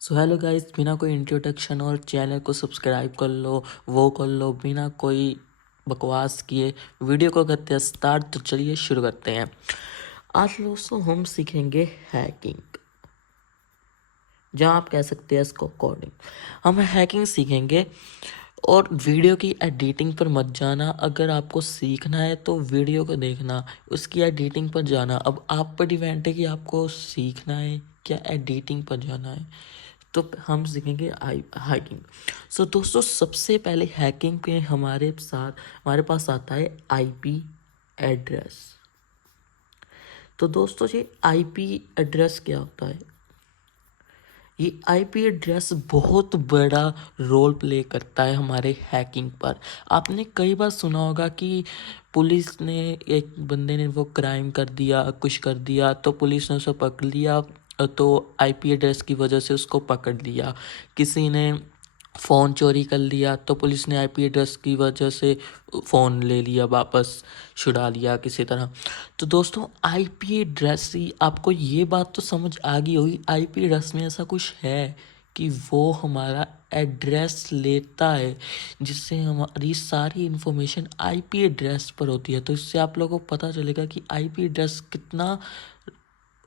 So hello guys, बिना कोई introduction और चैनल को सब्सक्राइब कर लो, वो कर लो, बिना कोई बकवास किए वीडियो को करते हैं स्टार्ट। तो चलिए शुरू करते हैं। आज दोस्तों हम सीखेंगे हैकिंग, जहाँ आप कह सकते हैं इसको कोडिंग। हम हैकिंग सीखेंगे और वीडियो की एडिटिंग पर मत जाना। अगर आपको सीखना है तो वीडियो को देखना, उसकी एडिटिंग पर जाना। अब आप पर डिपेंड है कि आपको सीखना है क्या एडिटिंग पर जाना है। तो हम सीखेंगे हैकिंग। सो दोस्तों, सबसे पहले हैकिंग के हमारे पास आता है आईपी एड्रेस। तो दोस्तों, ये आईपी एड्रेस क्या होता है? ये आईपी एड्रेस बहुत बड़ा रोल प्ले करता है हमारे हैकिंग पर। आपने कई बार सुना होगा कि पुलिस ने, एक बंदे ने वो क्राइम कर दिया, कुछ कर दिया, तो पुलिस ने उसे पकड़ लिया, तो आईपी एड्रेस की वजह से उसको पकड़ लिया। किसी ने फ़ोन चोरी कर लिया तो पुलिस ने आईपी एड्रेस की वजह से फ़ोन ले लिया, वापस छुड़ा लिया किसी तरह। तो दोस्तों, आईपी एड्रेस ही, आपको ये बात तो समझ आ गई होगी, आईपी एड्रेस में ऐसा कुछ है कि वो हमारा एड्रेस लेता है, जिससे हमारी सारी इन्फॉर्मेशन आईपी एड्रेस पर होती है। तो इससे आप लोगों को पता चलेगा कि आईपी एड्रेस कितना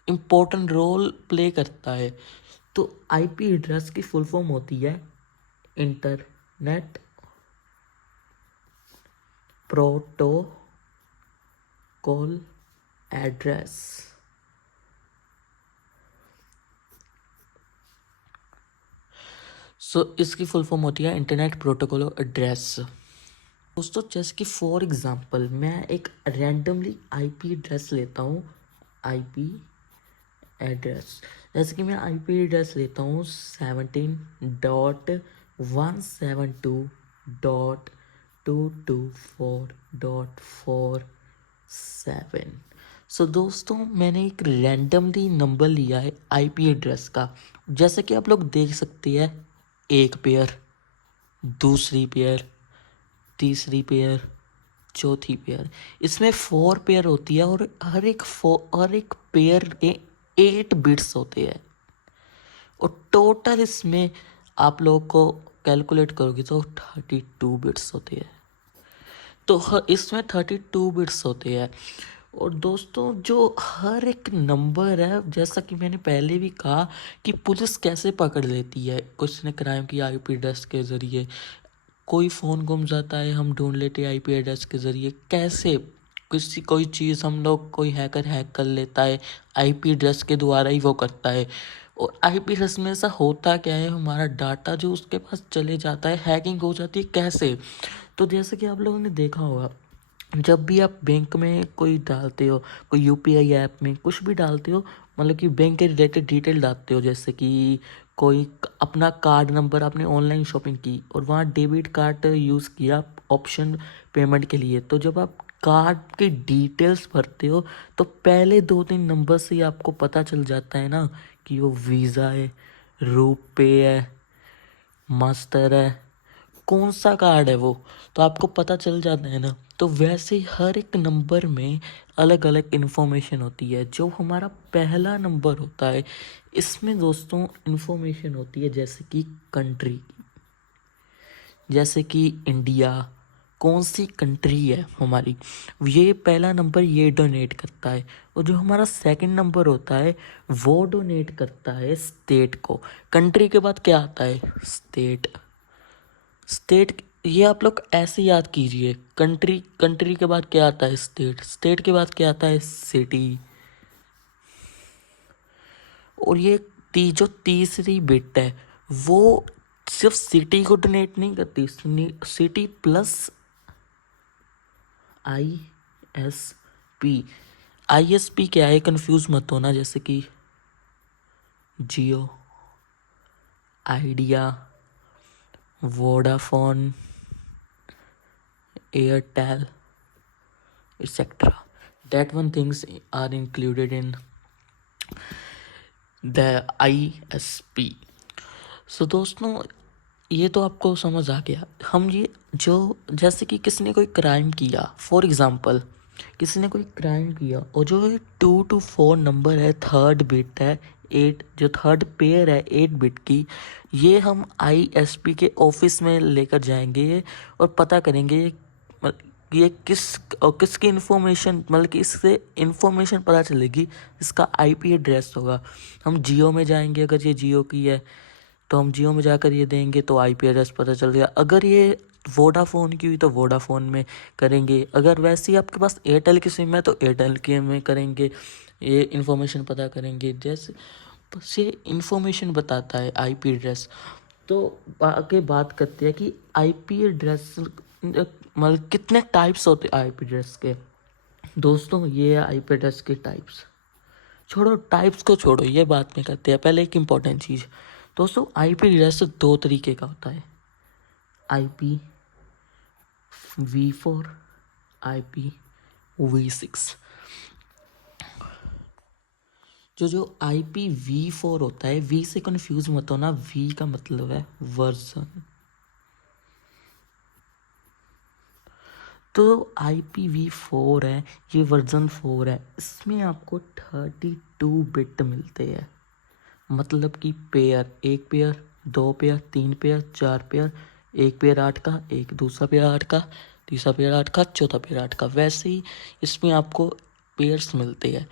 इम्पोर्टेंट रोल प्ले करता है। तो आईपी एड्रेस की फुल फॉर्म होती है इंटरनेट प्रोटोकॉल एड्रेस। इसकी फुल फॉर्म होती है इंटरनेट प्रोटोकॉल एड्रेस। दोस्तों, जैसे कि फॉर एग्जांपल मैं एक रैंडमली आईपी एड्रेस लेता हूँ। आईपी एड्रेस, जैसे कि मैं आईपी एड्रेस लेता हूँ 17.172.224.47। दोस्तों, मैंने एक रैंडमली नंबर लिया है आईपी एड्रेस का। जैसे कि आप लोग देख सकते हैं, एक पेयर, दूसरी पेयर, तीसरी पेयर, चौथी पेयर। इसमें 4 पेयर होती है और हर एक पेयर के 8 बिट्स होते हैं। और टोटल इसमें आप लोग को कैलकुलेट करोगे तो 32 बिट्स होते हैं। तो इसमें 32 बिट्स होते हैं। और दोस्तों, जो हर एक नंबर है, जैसा कि मैंने पहले भी कहा कि पुलिस कैसे पकड़ लेती है, कुछ ने क्राइम किया आईपी एड्रेस के ज़रिए, कोई फ़ोन गुम जाता है हम ढूंढ लेते हैं आईपी एड्रेस के ज़रिए। कैसे कोई चीज़ हम लोग, कोई हैकर हैक कर लेता है, आईपी एड्रेस के द्वारा ही वो करता है। और आईपी एड्रेस में ऐसा होता क्या है, हमारा डाटा जो उसके पास चले जाता है, हैकिंग हो जाती है। कैसे? तो जैसे कि आप लोगों ने देखा होगा, जब भी आप बैंक में कोई डालते हो, कोई यूपीआई ऐप में कुछ भी डालते हो, मतलब कि बैंक के रिलेटेड डिटेल डालते हो, जैसे कि कोई अपना कार्ड नंबर, आपने ऑनलाइन शॉपिंग की और वहाँ डेबिट कार्ड यूज़ किया ऑप्शन पेमेंट के लिए, तो जब आप कार्ड की डिटेल्स भरते हो तो पहले 2-3 नंबर से ही आपको पता चल जाता है ना कि वो वीज़ा है, रुपे है, मास्टर है, कौन सा कार्ड है वो, तो आपको पता चल जाता है ना। तो वैसे ही हर एक नंबर में अलग अलग इन्फॉर्मेशन होती है। जो हमारा पहला नंबर होता है, इसमें दोस्तों इन्फॉर्मेशन होती है जैसे कि कंट्री, जैसे कि इंडिया, कौन सी कंट्री है हमारी, ये पहला नंबर ये डोनेट करता है। और जो हमारा सेकंड नंबर होता है वो डोनेट करता है स्टेट को। कंट्री के बाद क्या आता है? स्टेट। स्टेट, ये आप लोग ऐसे याद कीजिए, कंट्री, कंट्री के बाद क्या आता है? स्टेट। स्टेट के बाद क्या आता है? सिटी। और ये जो तीसरी बिट है, वो सिर्फ सिटी को डोनेट नहीं करती, सिटी प्लस ISP। ISP क्या है, कंफ्यूज मत होना, जैसे कि Jio, Idea, Vodafone, Airtel, etc. That one things are included in the ISP। दोस्तों, ये तो आपको समझ आ गया। हम ये जो, जैसे कि किसी ने कोई क्राइम किया, फॉर एग्जांपल किसी ने कोई क्राइम किया और जो 2 to 4 नंबर है, थर्ड बिट है, 8 जो थर्ड पेयर है 8 बिट की, ये हम आईएसपी के ऑफिस में लेकर जाएंगे और पता करेंगे ये किसकी इन्फॉर्मेशन, मतलब कि इससे इन्फॉर्मेशन पता चलेगी, इसका आईपी एड्रेस होगा। हम जियो में जाएंगे, अगर ये जियो की है तो हम जियो में जाकर ये देंगे तो आईपी एड्रेस पता चल गया। अगर ये वोडाफोन की हुई तो वोडाफोन में करेंगे। अगर वैसे ही आपके पास एयरटेल की सिम है तो एयरटेल के में करेंगे, ये इन्फॉर्मेशन पता करेंगे। जैसे बस ये इन्फॉर्मेशन बताता है आईपी एड्रेस। तो आगे बात करते हैं कि आईपी एड्रेस मतलब कितने टाइप्स होते हैं आईपी एड्रेस के। दोस्तों ये है आईपी एड्रेस के टाइप्स। छोड़ो टाइप्स को, छोड़ो ये बात में करते हैं। पहले एक इम्पॉर्टेंट चीज़ दोस्तों, आईपी एड्रेस 2 तरीके का होता है, IPv4, IPv6। जो IPv4 होता है, वी से कंफ्यूज मत होना, वी का मतलब है वर्जन। तो IPv4 है, ये वर्जन 4 है, इसमें आपको 32 बिट मिलते हैं। मतलब कि pair, 1 pair, 2 pair, 3 pair, 4 pair, 1 pair 8 का, एक दूसरा पेयर 8 का, तीसरा पेयर 8 का, चौथा पेयर 8 का, वैसे ही इसमें आपको पेयर्स मिलते हैं।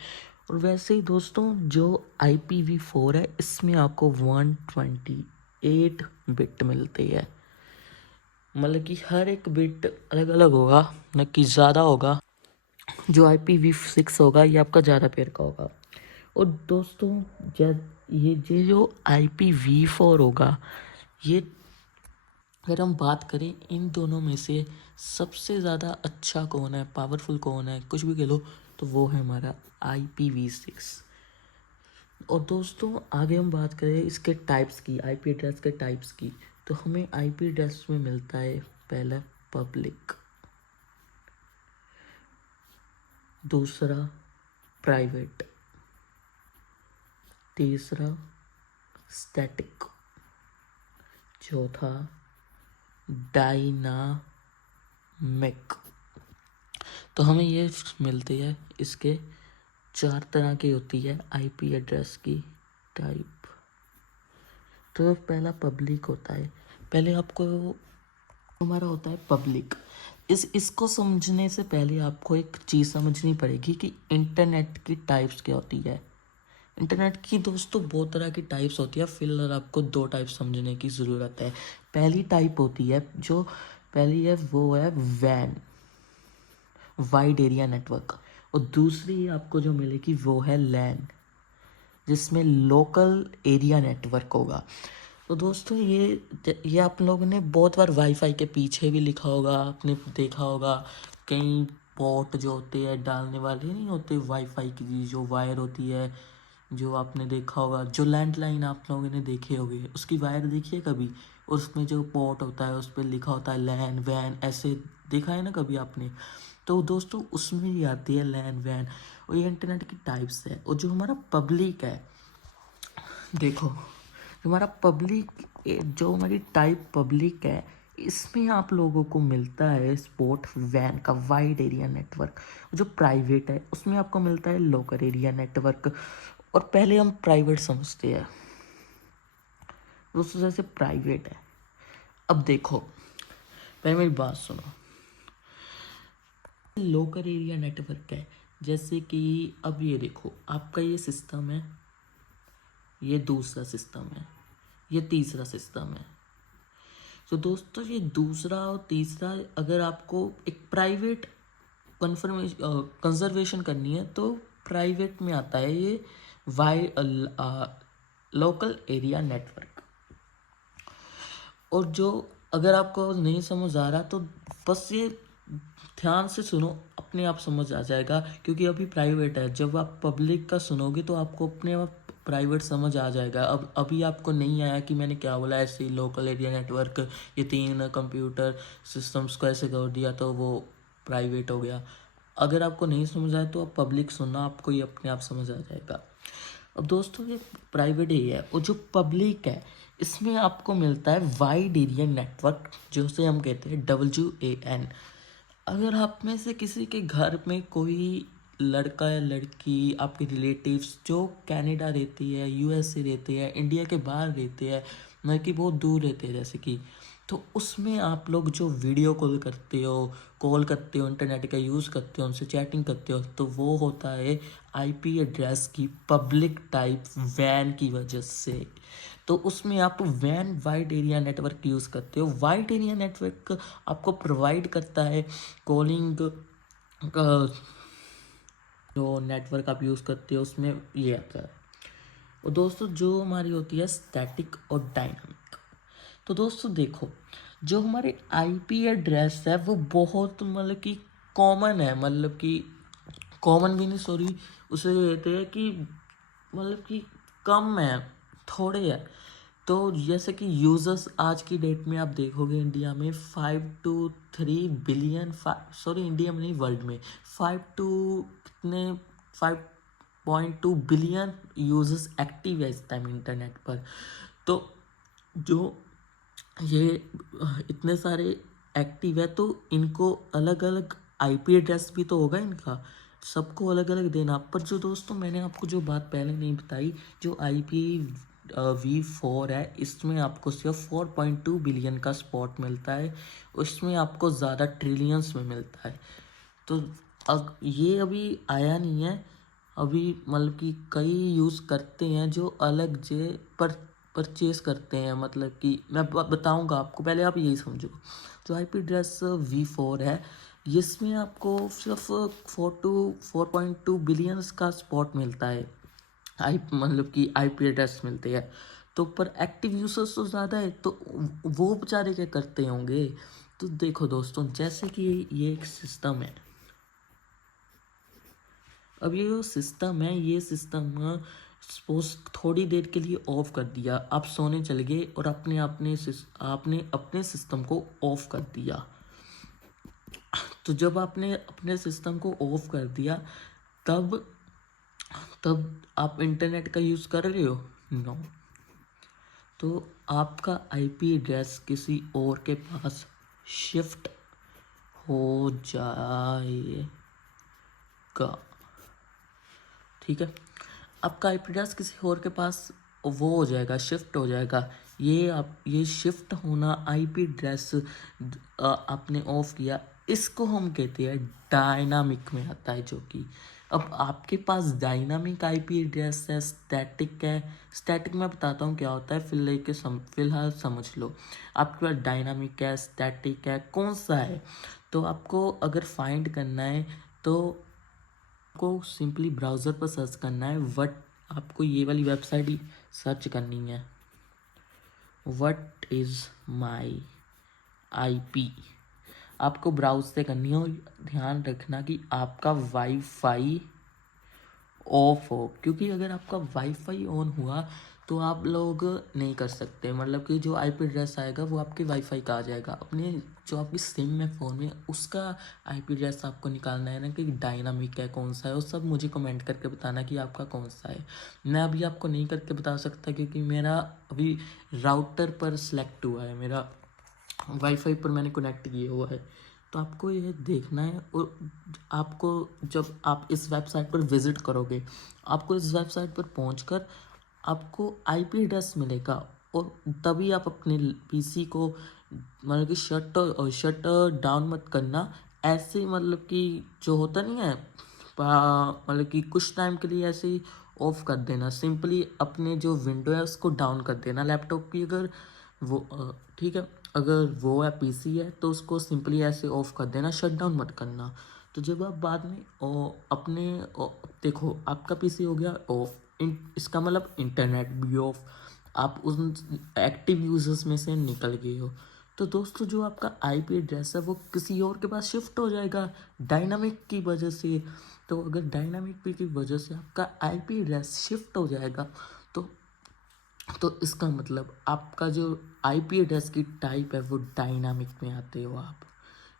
और वैसे ही दोस्तों जो IPv4 है, इसमें आपको 128 बिट मिलते हैं। मतलब कि हर एक बिट अलग अलग होगा, न कि ज़्यादा होगा। जो IPv6 होगा ये आपका ज़्यादा पेयर का होगा। और दोस्तों जब ये जो IPv4 होगा, ये अगर हम बात करें इन दोनों में से सबसे ज़्यादा अच्छा कौन है, पावरफुल कौन है, कुछ भी कह लो, तो वो है हमारा IPv6। और दोस्तों आगे हम बात करें इसके टाइप्स की, आईपी एड्रेस के टाइप्स की, तो हमें आईपी एड्रेस में मिलता है पहला पब्लिक, दूसरा प्राइवेट, तीसरा स्टैटिक, चौथा डायनामिक। तो हमें ये मिलती है, इसके 4 तरह की होती है आईपी एड्रेस की टाइप। तो पहला पब्लिक होता है। पहले आपको हमारा होता है पब्लिक। इसको समझने से पहले आपको एक चीज़ समझनी पड़ेगी कि इंटरनेट की टाइप्स क्या होती है। इंटरनेट की दोस्तों बहुत तरह की टाइप्स होती है, फिलहाल आपको 2 टाइप समझने की ज़रूरत है। पहली टाइप होती है, जो पहली है वो है वैन, वाइड एरिया नेटवर्क। और दूसरी आपको जो मिलेगी वो है लैन, जिसमें लोकल एरिया नेटवर्क होगा। तो दोस्तों ये आप लोगों ने बहुत बार वाईफाई के पीछे भी लिखा होगा, आपने देखा होगा कई पोर्ट जो होते हैं डालने वाले नहीं होते, वाईफाई की जो वायर होती है, जो आपने देखा होगा, जो लैंडलाइन आप लोगों ने देखे होंगे, उसकी वायर देखिए कभी, उसमें जो पोर्ट होता है उस पर लिखा होता है लैन वैन, ऐसे देखा है ना कभी आपने। तो दोस्तों उसमें ही आती है लैन वैन, और ये इंटरनेट की टाइप्स है। और जो हमारा पब्लिक है, देखो हमारा पब्लिक, जो हमारी टाइप पब्लिक है, इसमें आप लोगों को मिलता है स्पोर्ट वैन का वाइड एरिया नेटवर्क। जो प्राइवेट है उसमें आपको मिलता है लोकल एरिया नेटवर्क। और पहले हम प्राइवेट समझते हैं दोस्तों, जैसे प्राइवेट है। अब देखो पहले मेरी बात सुनो, लोकल एरिया नेटवर्क है, जैसे कि अब ये देखो आपका ये सिस्टम है, ये दूसरा सिस्टम है, ये तीसरा सिस्टम है। तो दोस्तों ये दूसरा और तीसरा, अगर आपको एक प्राइवेट कंजर्वेशन करनी है तो प्राइवेट में आता है ये लोकल एरिया नेटवर्क। और जो अगर आपको नहीं समझ आ रहा तो बस ये ध्यान से सुनो, अपने आप समझ आ जाएगा, क्योंकि अभी प्राइवेट है। जब आप पब्लिक का सुनोगे तो आपको अपने आप प्राइवेट समझ आ जाएगा। अब अभी आपको नहीं आया कि मैंने क्या बोला, ऐसे लोकल एरिया नेटवर्क, ये 3 कंप्यूटर सिस्टम्स को ऐसे कर दिया तो वो प्राइवेट हो गया। अगर आपको नहीं समझ आया तो आप पब्लिक सुनना, आपको ये अपने आप समझ आ जाएगा। अब दोस्तों ये प्राइवेट ही है, और जो पब्लिक है इसमें आपको मिलता है वाइड एरिया नेटवर्क, जिसे हम कहते हैं WAN। अगर आप में से किसी के घर में कोई लड़का या लड़की, आपके रिलेटिव्स जो कनाडा रहती है, यूएसए रहते हैं, इंडिया के बाहर रहते हैं, न कि बहुत दूर रहते हैं जैसे कि, तो उसमें आप लोग जो वीडियो कॉल करते हो, इंटरनेट का यूज़ करते हो, उनसे चैटिंग करते हो, तो वो होता है आईपी एड्रेस की पब्लिक टाइप वैन की वजह से। तो उसमें आप वैन वाइड एरिया नेटवर्क यूज़ करते हो। वाइड एरिया नेटवर्क आपको प्रोवाइड करता है कॉलिंग जो नेटवर्क आप यूज़ करते हो उसमें ये आता है। और दोस्तों जो हमारी होती है स्टैटिक और डायनामिक। तो दोस्तों देखो, जो हमारे आईपी एड्रेस है वो बहुत मतलब कि कॉमन है, मतलब कि कॉमन भी नहीं, सॉरी, उसे कहते हैं कि मतलब कि कम है, थोड़े है। तो जैसे कि यूज़र्स आज की डेट में आप देखोगे इंडिया में 5 to 3 बिलियन, सॉरी इंडिया में नहीं, वर्ल्ड में 5.2 बिलियन यूजर्स एक्टिव है इस टाइम इंटरनेट पर। तो जो ये इतने सारे एक्टिव है तो इनको अलग अलग आईपी एड्रेस भी तो होगा इनका, सबको अलग अलग देना। पर जो दोस्तों मैंने आपको जो बात पहले नहीं बताई, जो IPv4 है इसमें आपको सिर्फ 4.2 बिलियन का स्पॉट मिलता है, उसमें आपको ज़्यादा ट्रिलियंस में मिलता है। तो ये अभी आया नहीं है अभी, मतलब कि कई यूज़ करते हैं जो अलग जे पर परचेज करते हैं, मतलब कि मैं बताऊंगा आपको, पहले आप यही समझो। जो आईपी एड्रेस V4 है इसमें आपको सिर्फ 4.2 बिलियंस का स्पॉट मिलता है, मतलब कि आईपी एड्रेस मिलते हैं। तो पर एक्टिव यूजर्स तो ज़्यादा है, तो वो बेचारे क्या करते होंगे। तो देखो दोस्तों, जैसे कि ये एक सिस्टम है, अब ये जो सिस्टम है, ये सिस्टम सपोज थोड़ी देर के लिए ऑफ कर दिया, आप सोने चले गए और आपने अपने सिस्टम को ऑफ कर दिया। तो जब आपने अपने सिस्टम को ऑफ कर दिया, तब तब आप इंटरनेट का यूज़ कर रहे हो? नो। तो आपका आईपी एड्रेस किसी और के पास शिफ्ट हो जाएगा, ठीक है। आपका आईपी एड्रेस किसी और के पास वो हो जाएगा, शिफ्ट हो जाएगा। ये शिफ्ट होना आईपी एड्रेस आपने ऑफ किया, इसको हम कहते हैं डायनामिक में आता है। जो कि अब आपके पास डायनामिक आईपी एड्रेस है, स्टैटिक है। स्टैटिक मैं बताता हूँ क्या होता है, फिलहाल समझ लो। आपके पास डायनामिक है, स्टैटिक है, कौन सा है। तो आपको अगर फाइंड करना है तो आपको सिंपली ब्राउज़र पर सर्च करना है, आपको ये वाली वेबसाइट ही सर्च करनी है, व्हाट इज़ माई IP। आपको ब्राउज से करनी हो, ध्यान रखना कि आपका वाईफाई ऑफ हो, क्योंकि अगर आपका वाईफाई ऑन हुआ तो आप लोग नहीं कर सकते, मतलब कि जो आईपी एड्रेस आएगा वो आपके वाईफाई का आ जाएगा। अपने जो आपकी सिम है फ़ोन में, उसका आईपी एड्रेस आपको निकालना है ना, कि डायनामिक है कौन सा है, वो सब मुझे कमेंट करके बताना कि आपका कौन सा है। मैं अभी आपको नहीं करके बता सकता क्योंकि मेरा अभी राउटर पर सिलेक्ट हुआ है, मेरा वाईफाई पर मैंने कनेक्ट किया हुआ है। तो आपको ये देखना है, और आपको जब आप इस वेबसाइट पर विज़िट करोगे, आपको इस वेबसाइट पर पहुंचकर आपको आईपी एड्रेस मिलेगा, और तभी आप अपने पीसी को मतलब कि शट डाउन मत करना ऐसे, मतलब कि जो होता नहीं है, मतलब कि कुछ टाइम के लिए ऐसे ही ऑफ कर देना। सिंपली अपने जो विंडो है उसको डाउन कर देना लैपटॉप की, अगर वो ठीक है, अगर वो है पीसी है तो उसको सिंपली ऐसे ऑफ कर देना, शट डाउन मत करना। तो जब आप बाद में देखो आपका पीसी हो गया ऑफ, इसका मतलब इंटरनेट भी ऑफ, आप उन एक्टिव यूजर्स में से निकल गए हो। तो दोस्तों जो आपका आईपी एड्रेस है वो किसी और के पास शिफ्ट हो जाएगा डायनामिक की वजह से। तो अगर डायनामिक की वजह से आपका आईपी एड्रेस शिफ्ट हो जाएगा, तो इसका मतलब आपका जो आईपी एड्रेस की टाइप है वो डायनामिक में आते हो आप।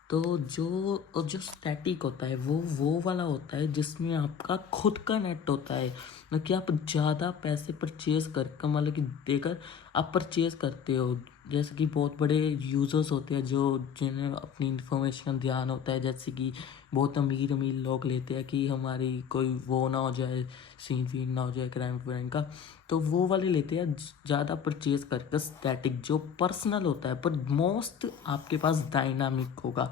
तो जो स्टैटिक होता है वो वाला होता है जिसमें आपका खुद का नेट होता है, न कि आप ज़्यादा पैसे परचेज कर मतलब कि देकर आप परचेज करते हो। जैसे कि बहुत बड़े यूज़र्स होते हैं जिन्हें अपनी इन्फॉर्मेशन का ध्यान होता है, जैसे कि बहुत अमीर अमीर लोग लेते हैं कि हमारी कोई वो ना हो जाए, सीन वीन ना हो जाए क्राइम व्राइम का, तो वो वाले लेते हैं ज़्यादा परचेज करके स्टैटिक, जो पर्सनल होता है पर मोस्ट आपके पास डायनामिक होगा।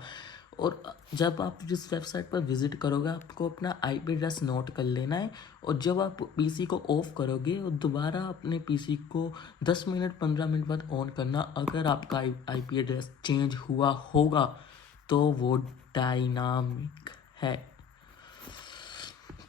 और जब आप जिस वेबसाइट पर विजिट करोगे आपको अपना आईपी एड्रेस नोट कर लेना है, और जब आप पीसी को ऑफ करोगे और दोबारा अपने पीसी को 10 मिनट 15 मिनट बाद ऑन करना, अगर आपका आईपी एड्रेस चेंज हुआ होगा तो वो डायनामिक है।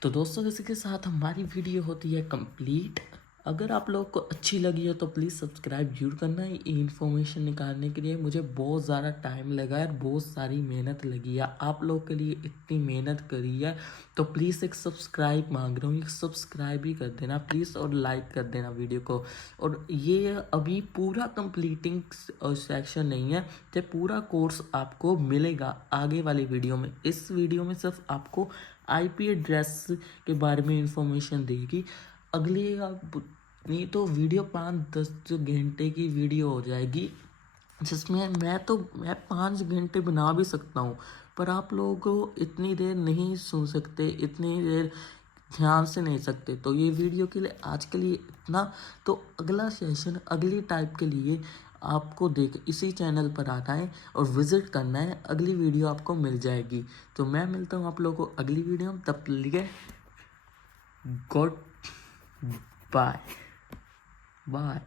तो दोस्तों इसी के साथ हमारी वीडियो होती है कंप्लीट। अगर आप लोग को अच्छी लगी है तो प्लीज़ सब्सक्राइब जरूर करना। ये इन्फॉर्मेशन निकालने के लिए मुझे बहुत ज़्यादा टाइम लगा है और बहुत सारी मेहनत लगी है, आप लोग के लिए इतनी मेहनत करी है, तो प्लीज़ एक सब्सक्राइब मांग रहा हूँ, एक सब्सक्राइब ही कर देना प्लीज़, और लाइक कर देना वीडियो को। और ये अभी पूरा कंप्लीटिंग सेक्शन नहीं है, ये पूरा कोर्स आपको मिलेगा आगे वाली वीडियो में। इस वीडियो में सिर्फ आपको आईपी एड्रेस के बारे में इंफॉर्मेशन देगी। अगली आप नहीं तो वीडियो 5-10 घंटे की वीडियो हो जाएगी, जिसमें मैं 5 घंटे बना भी सकता हूँ, पर आप लोगों को इतनी देर नहीं सुन सकते, इतनी देर ध्यान से नहीं सकते। तो ये वीडियो के लिए आज के लिए इतना। तो अगला सेशन अगली टाइप के लिए आपको देख इसी चैनल पर आना है और विज़िट करना है, अगली वीडियो आपको मिल जाएगी। तो मैं मिलता हूँ आप लोगों को अगली वीडियो में, तब लिए गुड बाय बाय।